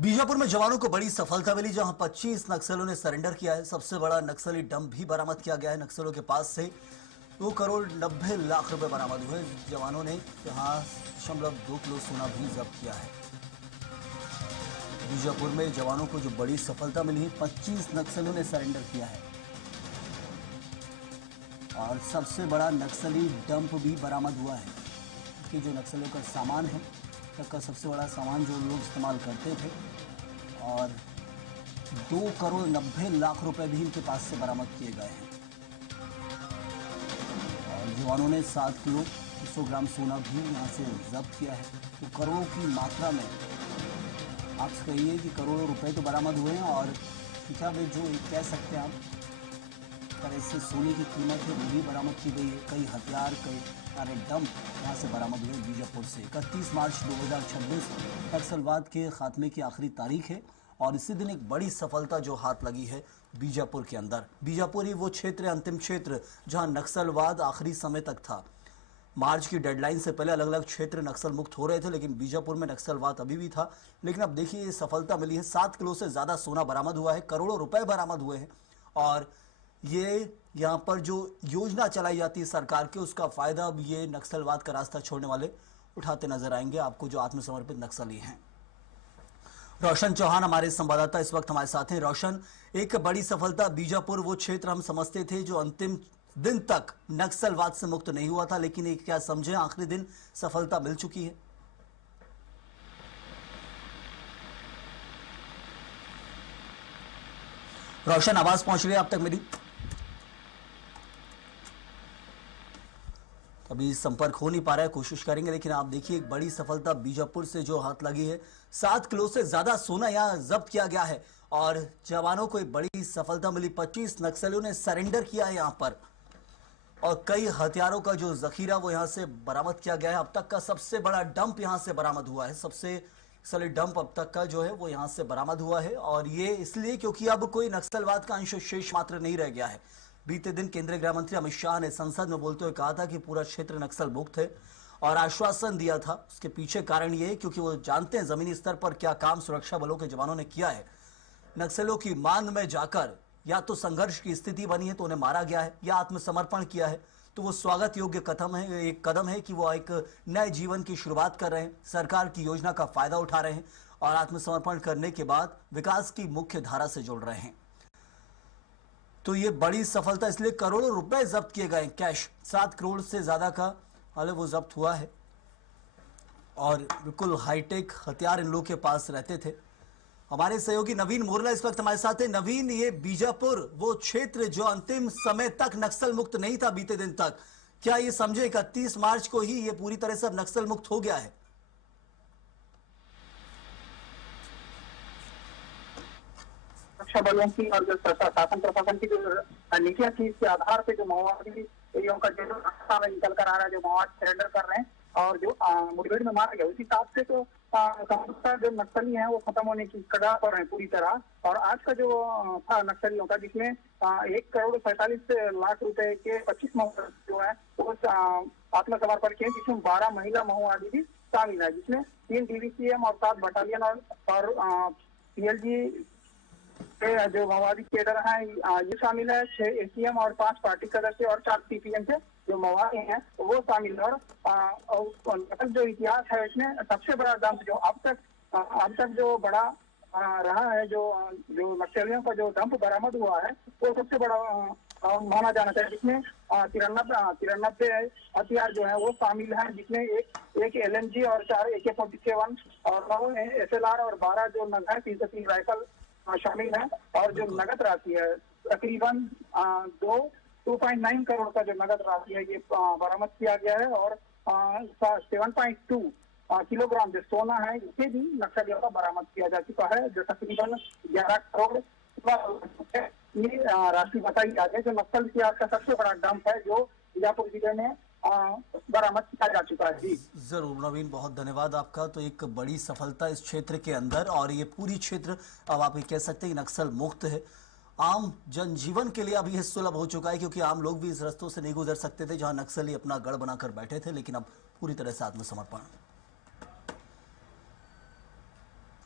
बीजापुर में जवानों को बड़ी सफलता मिली, जहां 25 नक्सलियों ने सरेंडर किया है। सबसे बड़ा नक्सली डंप भी बरामद किया गया है। नक्सलियों के पास से 2 करोड़ 90 लाख रुपए बरामद हुए। जवानों ने यहां 2 किलो सोना भी जब्त किया है। बीजापुर में जवानों को जो बड़ी सफलता मिली है, 25 नक्सलियों ने सरेंडर किया है और सबसे बड़ा नक्सली डंप भी बरामद हुआ है। कि जो नक्सलियों का सामान है, तक का सबसे बड़ा सामान जो लोग इस्तेमाल करते थे, और 2 करोड़ 90 लाख रुपए भी इनके पास से बरामद किए गए हैं। और जवानों ने 7 किलो 100 ग्राम सोना भी यहां से जब्त किया है। तो करोड़ों की मात्रा में आप कहिए कि करोड़ों रुपए तो बरामद हुए हैं। और क्या वे जो कह सकते हैं आप, तरह से सोने की कीमत है वो भी बरामद की गई है। कई हथियार, कई सारे डंप यहाँ से बरामद हुए बीजापुर से। 31 मार्च 2026 नक्सलवाद के खात्मे की आखिरी तारीख है और इसी दिन एक बड़ी सफलता जो हाथ लगी है बीजापुर के अंदर। बीजापुर ही वो क्षेत्र, अंतिम क्षेत्र, जहां नक्सलवाद आखिरी समय तक था। मार्च की डेडलाइन से पहले अलग अलग क्षेत्र नक्सल मुक्त हो रहे थे, लेकिन बीजापुर में नक्सलवाद अभी भी था। लेकिन अब देखिए ये सफलता मिली है। 7 किलो से ज्यादा सोना बरामद हुआ है, करोड़ों रुपए बरामद हुए हैं। और ये यहाँ पर जो योजना चलाई जाती है सरकार के, उसका फायदा अब ये नक्सलवाद का रास्ता छोड़ने वाले उठाते नजर आएंगे आपको, जो आत्मसमर्पित नक्सली हैं। रोशन चौहान हमारे संवाददाता इस वक्त हमारे साथ हैं। रोशन, एक बड़ी सफलता, बीजापुर वो क्षेत्र हम समझते थे जो अंतिम दिन तक नक्सलवाद से मुक्त नहीं हुआ था, लेकिन एक क्या समझे, आखिरी दिन सफलता मिल चुकी है। रोशन, आवाज पहुंच रही है आप तक मेरी? अभी संपर्क हो नहीं पा रहा है, कोशिश करेंगे। लेकिन आप देखिए एक बड़ी सफलता बीजापुर से जो हाथ लगी है। 7 किलो से ज्यादा सोना यहां जब्त किया गया है और जवानों को एक बड़ी सफलता मिली। 25 नक्सलियों ने सरेंडर किया है यहां पर और कई हथियारों का जो जखीरा वो यहां से बरामद किया गया है। अब तक का सबसे बड़ा डंप यहां से बरामद हुआ है। सबसे नक्सली डंप अब तक का जो है वो यहां से बरामद हुआ है और ये इसलिए क्योंकि अब कोई नक्सलवाद का अंश शेष मात्र नहीं रह गया है। बीते दिन केंद्रीय गृह मंत्री अमित शाह ने संसद में बोलते हुए कहा था कि पूरा क्षेत्र नक्सल मुक्त है और आश्वासन दिया था। उसके पीछे कारण ये है क्योंकि वो जानते हैं जमीनी स्तर पर क्या काम सुरक्षा बलों के जवानों ने किया है। नक्सलियों की मांग में जाकर या तो संघर्ष की स्थिति बनी है तो उन्हें मारा गया है, या आत्मसमर्पण किया है। तो वो स्वागत योग्य कदम है कि वो एक नए जीवन की शुरुआत कर रहे हैं, सरकार की योजना का फायदा उठा रहे हैं और आत्मसमर्पण करने के बाद विकास की मुख्य धारा से जुड़ रहे हैं। तो ये बड़ी सफलता इसलिए करोड़ों रुपए जब्त किए गए, कैश 7 करोड़ से ज्यादा का हाल वो जब्त हुआ है और बिल्कुल हाईटेक हथियार इन लोगों के पास रहते थे। हमारे सहयोगी नवीन मोरला इस वक्त हमारे साथ है। नवीन, ये बीजापुर वो क्षेत्र जो अंतिम समय तक नक्सल मुक्त नहीं था बीते दिन तक, क्या ये समझे 31 मार्च को ही ये पूरी तरह से अब नक्सल मुक्त हो गया है? सुरक्षा बलों की और जो शासन प्रशासन की जो नीतियां थी, इसके आधार पे जो माओवादियों का जो रास्ता में निकल कर आ रहा है, जो माओवादी सरेंडर कर रहे हैं और जो मुठभेड़ में मारा गया, उस हिसाब से तो जो नक्सली है वो खत्म होने की कगार पर है पूरी तरह। और आज का जो था नक्सलियों का, जिसमें 1 करोड़ 47 लाख रुपए के 25 माओवादी जो है वो आत्मसमर्पण किए, जिसमें 12 महिला माओवादी भी शामिल है, जिसमें 3 DVCM और 7 बटालियन और PLG जो माओवादी केडर है ये शामिल है। 6 ACM और 5 पार्टी सदस्य और 4 CPM से जो माओवादी हैं वो शामिल है। और जो इतिहास है इसमें सबसे बड़ा डंप जो अब तक जो बड़ा रहा है, जो नक्सलियों का जो डंप बरामद हुआ है वो सबसे बड़ा माना जाना चाहिए, जिसमें 93 हथियार जो है वो शामिल है, जिसमें एक LMG और 4 AK-47 और 9 SLR और 12 जो नग है 303 राइफल शामिल है। और जो नगद राशि है तकरीबन 2.9 करोड़ का जो नगद राशि है ये बरामद किया गया है। और 7.2 किलोग्राम जो सोना है इसे भी नक्सलियों का बरामद किया जा चुका है, जो तकरीबन 11 करोड़ ये राशि बताई जा रही है। जो नक्सल इतिहास का सबसे बड़ा डंप है जो बीजापुर जिले में बरामद किया जा चुका है। जी जरूर नवीन, बहुत धन्यवाद आपका। तो एक बड़ी सफलता इस क्षेत्र के अंदर, और ये पूरी क्षेत्र अब आप ये कह सकते हैं नक्सल मुक्त है। आम जनजीवन के लिए अभी यह सुलभ हो चुका है, क्योंकि आम लोग भी इस रास्तों से नहीं गुजर सकते थे जहां नक्सली अपना गढ़ बनाकर बैठे थे, लेकिन अब पूरी तरह से आत्मसमर्पण।